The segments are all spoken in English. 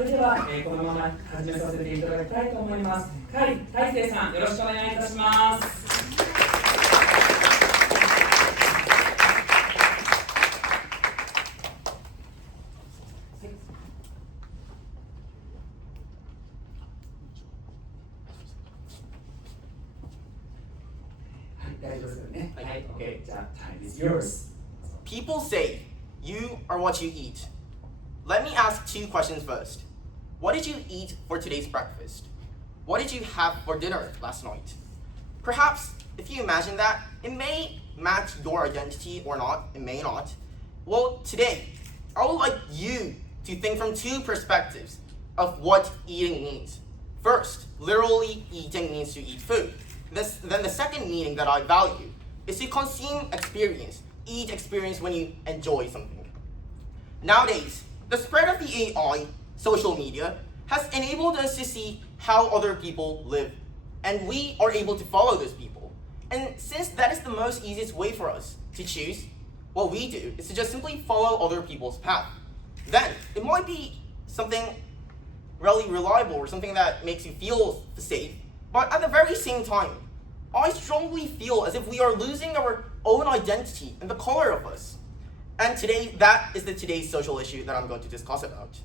それでは、このまま始めさせていただきたいと思います。甲斐大成さん、よろしくお願いいたします。大丈夫ですよね。はい、OK。じゃあ、time is yours. People say, you are what you eat. Let me ask two questions first. What did you eat for today's breakfast? What did you have for dinner last night? Perhaps, if you imagine that, it may match your identity or not, it may not. Well, today, I would like you to think from two perspectives of what eating means. First, literally eating means to eat food. Then the second meaning that I value is to consume experience, eat experience when you enjoy something. Nowadays, the spread of the AI, social media, has enabled us to see how other people live, and we are able to follow those people. And since that is the most easiest way for us to choose, what we do is to just simply follow other people's path. Then, it might be something really reliable or something that makes you feel safe, but at the very same time, I strongly feel as if we are losing our own identity and the color of us. And today, that is today's social issue that I'm going to discuss about.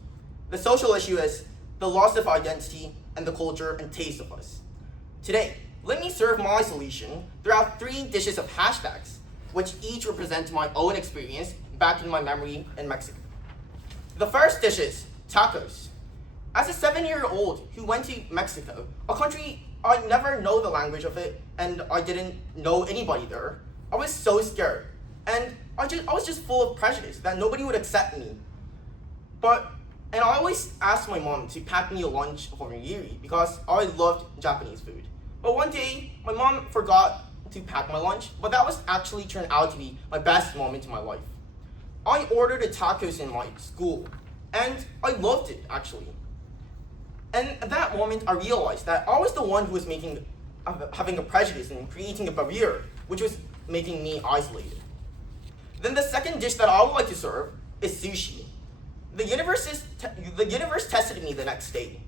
The social issue is the loss of identity and the culture and taste of us. Today, let me serve my solution throughout 3 dishes of hashtags, which each represent my own experience back in my memory in Mexico. The first dish is tacos. As a 7-year-old who went to Mexico, a country I never know the language of it, and I didn't know anybody there, I was so scared. And I was just full of prejudice that nobody would accept me. And I always asked my mom to pack me a lunch for onigiri because I loved Japanese food. But one day, my mom forgot to pack my lunch, but that was actually turned out to be my best moment in my life. I ordered the tacos in my school, and I loved it actually. And at that moment, I realized that I was the one who was having a prejudice and creating a barrier, which was making me isolated. Then the second dish that I would like to serve is sushi. The universe tested me the next day,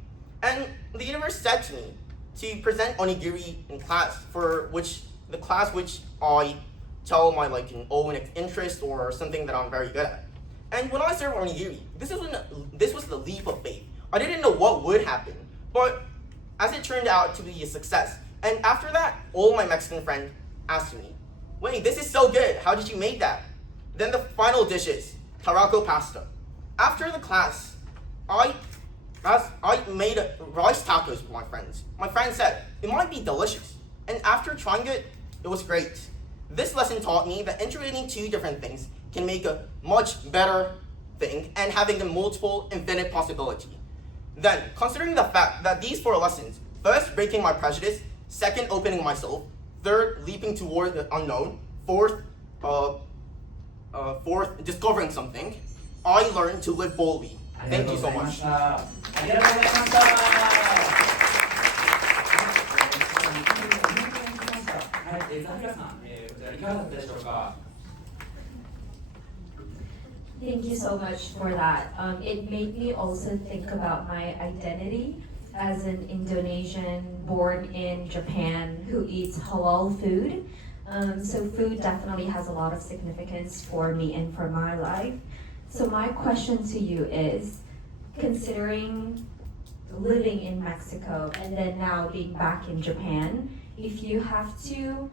and the universe said to me to present onigiri in class, for which I tell my own interest or something that I'm very good at. And when I served onigiri, this was the leap of faith. I didn't know what would happen, but as it turned out to be a success. And after that, all my Mexican friends asked me, "Wait, this is so good. How did you make that?" Then the final dish is tarako pasta. After the class, I made rice tacos with my friends. My friend said it might be delicious, and after trying it, it was great. This lesson taught me that integrating 2 different things can make a much better thing and having a multiple infinite possibility. Then, considering the fact that these 4 lessons, first breaking my prejudice, second opening myself, third leaping toward the unknown, fourth discovering something, I learned to live boldly. Thank you so much. ありがとうございました。はい、ザヒラさん、こちらいかがだったでしょうか。Thank you so much for that. It made me also think about my identity as an Indonesian born in Japan who eats halal food. So food definitely has a lot of significance for me and for my life. So my question to you is, considering living in Mexico and then now being back in Japan, if you have to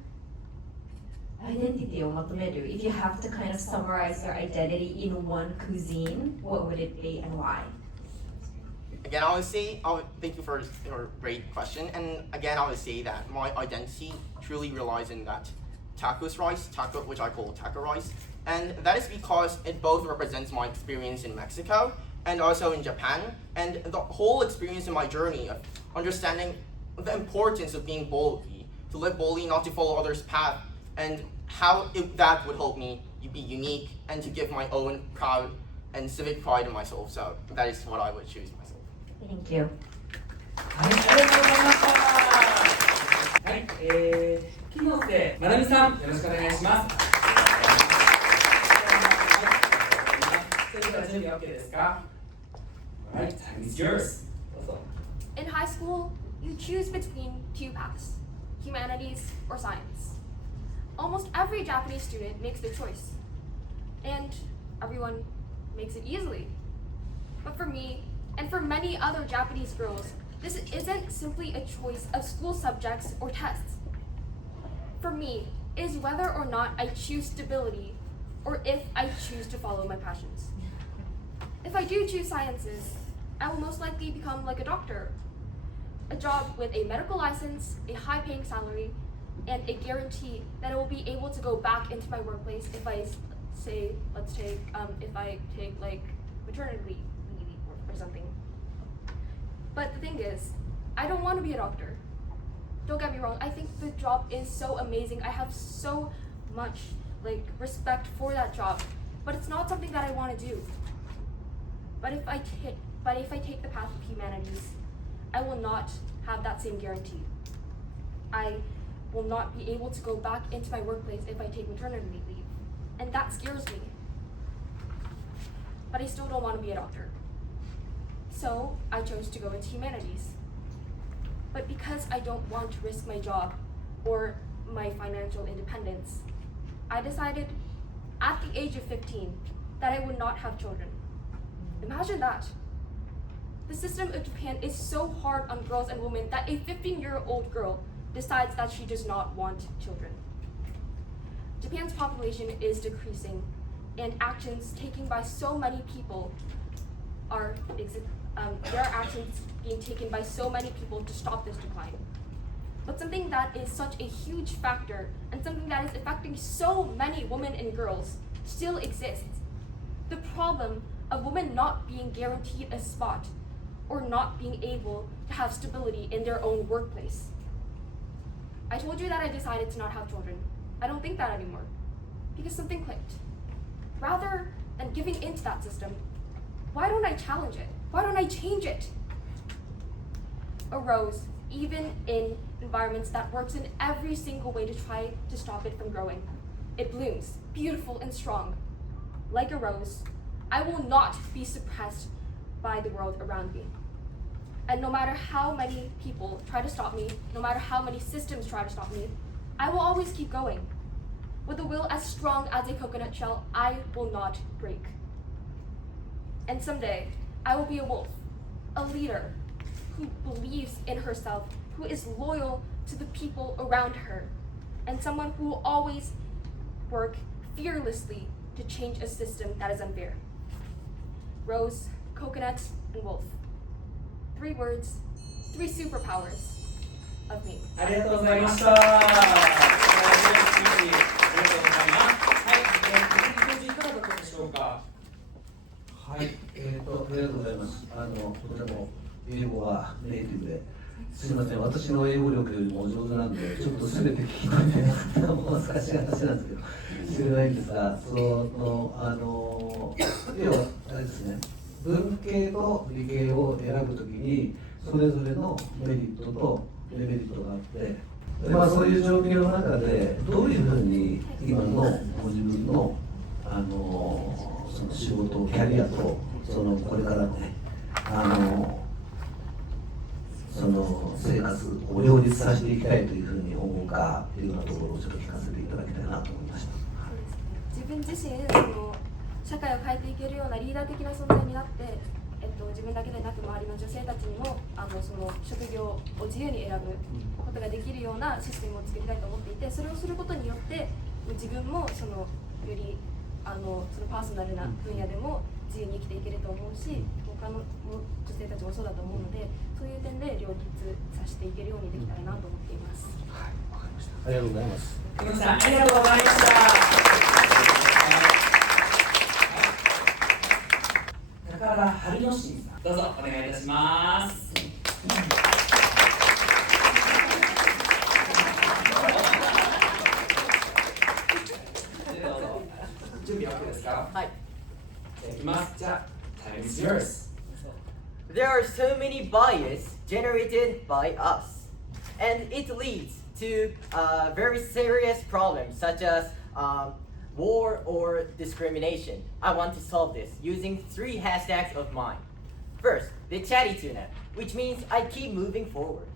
identityを求める, if you have to kind of summarize your identity in one cuisine, what would it be and why? Again, thank you for your great question. And again, I would say that my identity truly relies in that tacos rice, which I call taco rice. And that is because it both represents my experience in Mexico and also in Japan, and the whole experience in my journey of understanding the importance of being boldly, to live boldly, not to follow others' path, and how that would help me be unique and to give my own proud and civic pride in myself. So that is what I would choose myself. Thank you. はい、ありがとうございました。はい、木野瀬まなみさん、よろしくお願いします。それでは準備 OK ですか？ Alright, time is yours. どうぞ。 In high school, you choose between two paths, humanities or science. Almost every Japanese student makes their choice, and everyone makes it easily. But for me, and for many other Japanese girls, this isn't simply a choice of school subjects or tests. For me, it is whether or not I choose stability, or if I choose to follow my passions. If I do choose sciences, I will most likely become like a doctor. A job with a medical license, a high-paying salary, and a guarantee that I will be able to go back into my workplace if I take like maternity leave or something. But the thing is, I don't want to be a doctor. Don't get me wrong, I think the job is so amazing. I have so much respect for that job, but it's not something that I want to do. But if I take the path of humanities, I will not have that same guarantee. I will not be able to go back into my workplace if I take maternity leave, and that scares me. But I still don't want to be a doctor. So I chose to go into humanities. But because I don't want to risk my job or my financial independence, I decided at the age of 15 that I would not have children. Imagine that. The system of Japan is so hard on girls and women that a 15-year-old girl decides that she does not want children. Japan's population is decreasing, and actions taken by so many people there are actions being taken by so many people to stop this decline. But something that is such a huge factor and something that is affecting so many women and girls still exists. The problem of women not being guaranteed a spot or not being able to have stability in their own workplace. I told you that I decided to not have children. I don't think that anymore because something clicked. Rather than giving into that system, why don't I challenge it? Why don't I change it? Arose, even in environments that works in every single way to try to stop it from growing. It blooms, beautiful and strong. Like a rose, I will not be suppressed by the world around me. And no matter how many people try to stop me, no matter how many systems try to stop me, I will always keep going. With a will as strong as a coconut shell, I will not break. And someday, I will be a wolf, a leader who believes in herself, who is loyal to the people around her, and someone who will always work fearlessly to change a system that is unfair. Rose, coconut, and wolf. 3 words, 3 superpowers of me. ありがとうございました。ありがとうございます。はい、教授いかがだったでしょうか。はい、ありがとうございます。とても英語がネイティブで、すみません、私の英語力よりも上手なんで、ちょっとすべて聞き取れてなかったのも難しい話なんですけど、知れないんですが、要はあれですね、文系と理系を選ぶときに、それぞれのメリットとデメリットがあって、そういう状況の中で、どういうふうに今のご自分のその仕事、キャリアとこれからのね、その生活を両立させていきたいというふうに思うかというようなところをちょっと聞かせていただきたいなと思いました。自分自身社会を変えていけるようなリーダー的な存在になって、自分だけでなく周りの女性たちにもその職業を自由に選ぶことができるようなシステムを作りたいと思っていて、それをすることによって自分もよりそのパーソナルな分野でも自由に生きていけると思うし、他の女性たちもそうだと思うので、そういう点で両立させていけるようにできたらなと思っています。はい、わかりました。ありがとうございます。久野さん、ありがとうございました。高田春之進さん、どうぞお願いいたします。準備 OK ですか？はい。じゃあいきます。じゃあ、time is yours. There are so many bias generated by us, and it leads to very serious problems such as war or discrimination. I want to solve this using 3 hashtags of mine. First, the chatty tuna, which means I keep moving forward.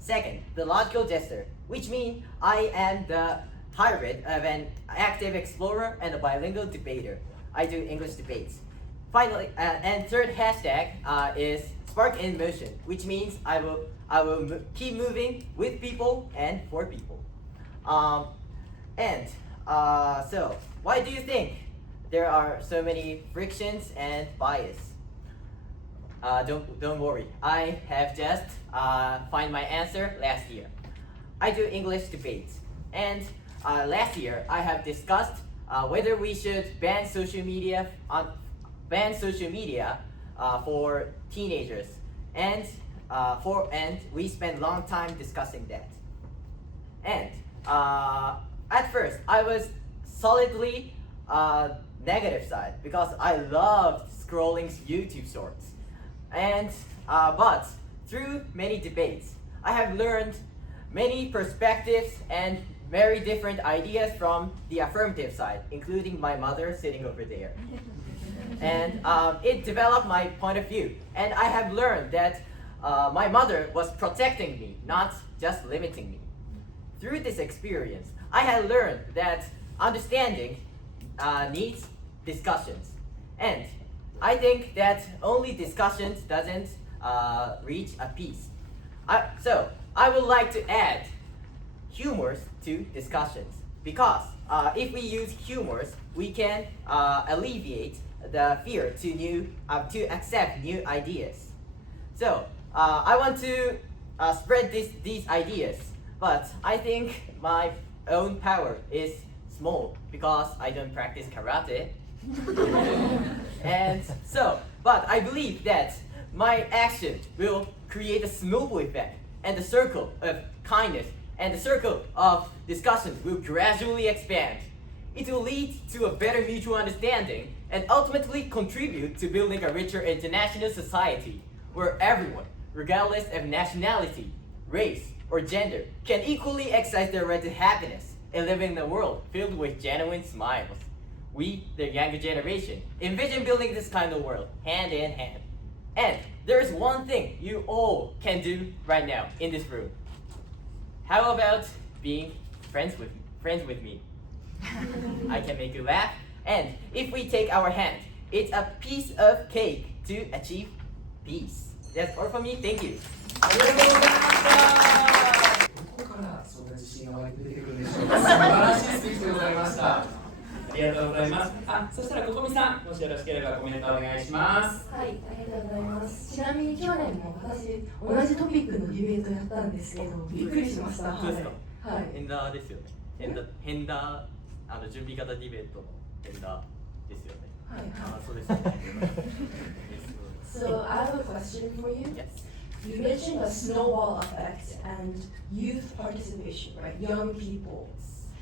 Second, the logical jester, which means I am the hybrid of an active explorer and a bilingual debater. I do English debates. Finally, and third hashtag is spark in motion, which means I will keep moving with people and for people. So, why do you think there are so many frictions and bias? Don't worry. I have just find my answer last year. I do English debates, and last year I have discussed whether we should ban social media for teenagers, and we spent long time discussing that. And at first I was solidly negative side because I loved scrolling YouTube shorts. And but through many debates, I have learned many perspectives and very different ideas from the affirmative side, including my mother sitting over there. And it developed my point of view. And I have learned that my mother was protecting me, not just limiting me. Through this experience, I have learned that understanding needs discussions. And I think that only discussions doesn't reach a peace. So I would like to add humors to discussions, because if we use humors, we can alleviate the fear to accept new ideas. So I want to spread these ideas, but I think my own power is small because I don't practice karate. And so, but I believe that my action will create a snowball effect, and the circle of kindness and the circle of discussions will gradually expand. It will lead to a better mutual understanding and ultimately contribute to building a richer international society where everyone, regardless of nationality, race, or gender, can equally exercise their right to happiness and live in a world filled with genuine smiles. We, the younger generation, envision building this kind of world hand in hand. And there is one thing you all can do right now in this room. How about being friends with me? I can make you laugh, and if we take our hand, it's a piece of cake to achieve peace. That's all from me. Thank you. ありがとうございました。どこからそんな自信が湧いて出てくるんでしょうか。素晴らしいスピーチでございました。ありがとうございます。そしたらここみさん、もしよろしければコメントお願いします。はい、ありがとうございます。ちなみに去年も私同じトピックのディベートやったんですけど、びっくりしました。そうですか。はい。ヘンダーですよね。ヘンダー準備型ディベートのヘンダーですよね。はい。そうですね。So I have a question for you. Yes. You mentioned the snowball effect and youth participation, right? Young people.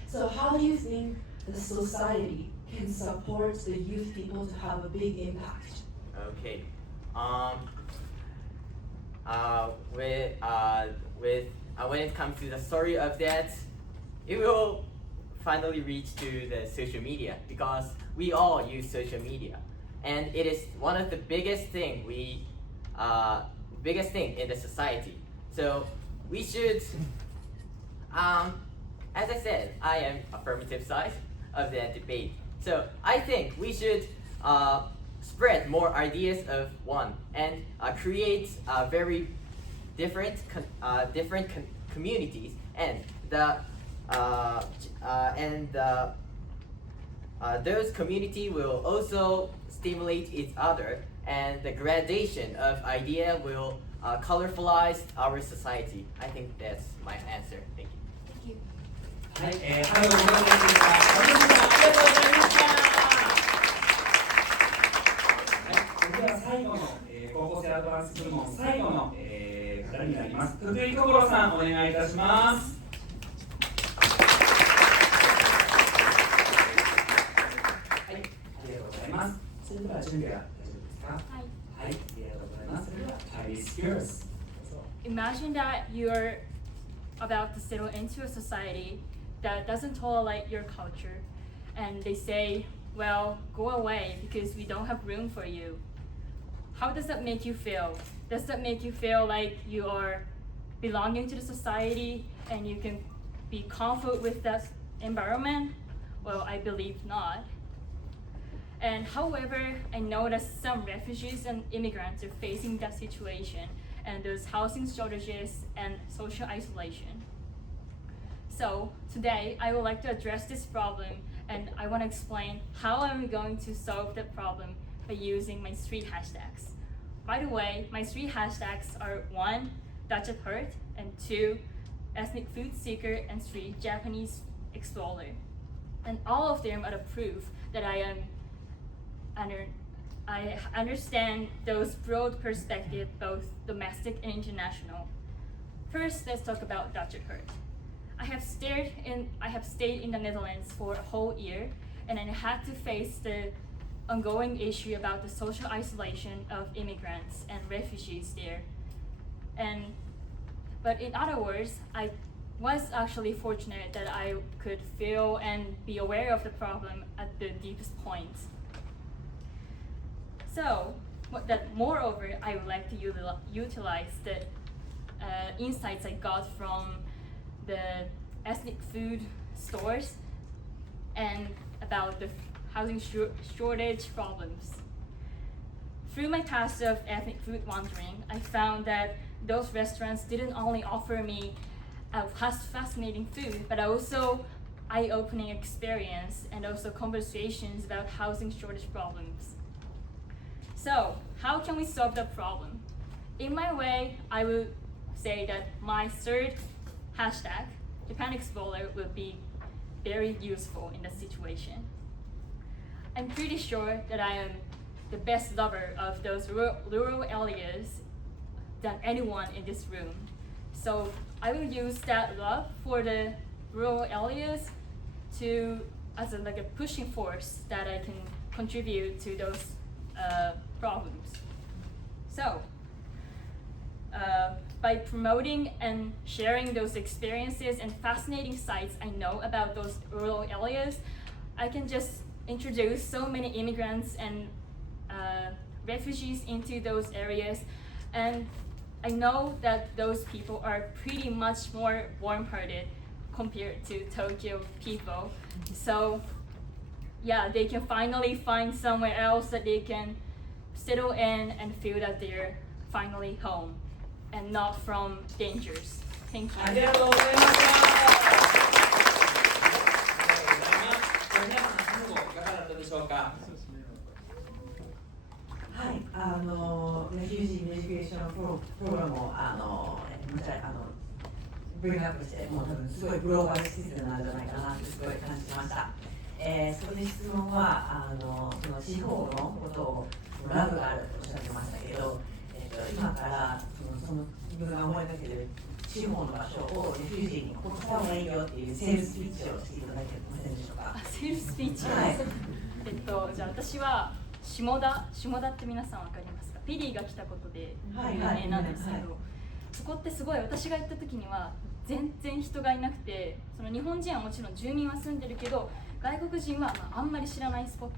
So how do you think the society can support the youth people to have a big impact? Okay. When it comes to the story of that, it will finally reach to the social media, because we all use social media, and it is one of the biggest thing in the society. So we should, as I said, I am affirmative side of that debate. So I think we should spread more ideas of one, and create very different communities, and those community will also stimulate each other, and the gradation of idea will colorfulize our society. I think that's my answer. Thank you. Thank you. はい、最後のご覧いただきました。小西さん、ありがとうございました。はい、それでは最後の、高校生アドバンス部門最後の、方になります。福井心さん、お願いいたします。はい、ありがとうございます。それでは準備は大丈夫ですか？はい、ありがとうございます。それでは Time is yours. Imagine that you're about to settle into a society that doesn't tolerate your culture, and they say, well, go away because we don't have room for you. how does that make you feel? Does that make you feel like you are belonging to the society and you can be comfortable with that environment? Well, I believe not. And however, I know that some refugees and immigrants are facing that situation and those housing shortages and social isolation. So today, I would like to address this problem, and I want to explain how I'm going to solve the problem by using my 3 hashtags. By the way, my 3 hashtags are 1, Dutch at heart, and 2, ethnic food seeker, and 3, Japanese explorer. And all of them are the proof that I understand those broad perspectives, both domestic and international. First, let's talk about Dutch at heart. I have stayed in the Netherlands for a whole year, and I had to face the ongoing issue about the social isolation of immigrants and refugees there. But in other words, I was actually fortunate that I could feel and be aware of the problem at the deepest point. So, moreover, I would like to utilize the insights I got from the ethnic food stores and about the housing shortage problems. Through my task of ethnic food wandering, I found that those restaurants didn't only offer me fascinating food, but also eye-opening experience and also conversations about housing shortage problems. So, how can we solve the problem? In my way, I would say that my 3rd hashtag, Japan Explorer, will be very useful in that situation. I'm pretty sure that I am the best lover of those rural areas than anyone in this room. So I will use that love for the rural areas as a pushing force that I can contribute to those problems. So by promoting and sharing those experiences and fascinating sites I know about those rural areas, I can just introduce so many immigrants and refugees into those areas, and I know that those people are pretty much more warm-hearted compared to Tokyo people. So yeah, they can finally find somewhere else that they can settle in and feel that they're finally home and not from dangers. Thank you. ありがとうございました。皆さん、最後いかがだったでしょうか。はい、レフュージーエデュケーションプログラムをブリングアップして、もう多分すごいグローバルシステムなんじゃないかなってすごい感じました。そこで質問はその地方のことをラブがあるとおっしゃってましたけど、今からその自分が思いかけてる地方の場所をレフュージーにここ使う方がいいよっていうセールスピーチをしていただけませんでしょうか。セールスピーチ、はい、じゃあ私は下田って皆さんわかりますか？ペリーが来たことで有名なんですけど、そこってすごい私が行った時には全然人がいなくて、その日本人はもちろん住民は住んでるけど外国人はあんまり知らないスポット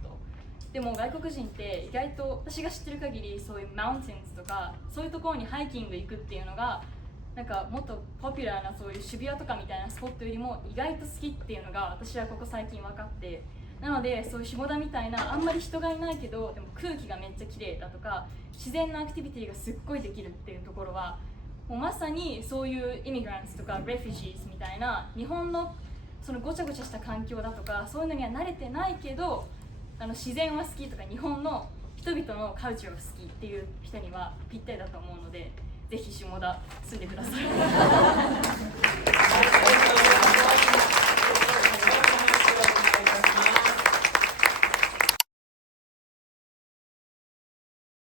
でも、外国人って意外と私が知ってる限りそういうマウンテンズとかそういうところにハイキング行くっていうのがなんかもっとポピュラーなそういう渋谷とかみたいなスポットよりも意外と好きっていうのが私はここ最近分かって、なのでそういう下田みたいなあんまり人がいないけどでも空気がめっちゃ綺麗だとか自然なアクティビティがすっごいできるっていうところはもうまさにそういうイミグランツとかレフュジーズみたいな日本のそのごちゃごちゃした環境だとかそういうのには慣れてないけど自然は好きとか日本の人々のカルチャーが好きっていう人にはぴったりだと思うので、ぜひ下田住んでください。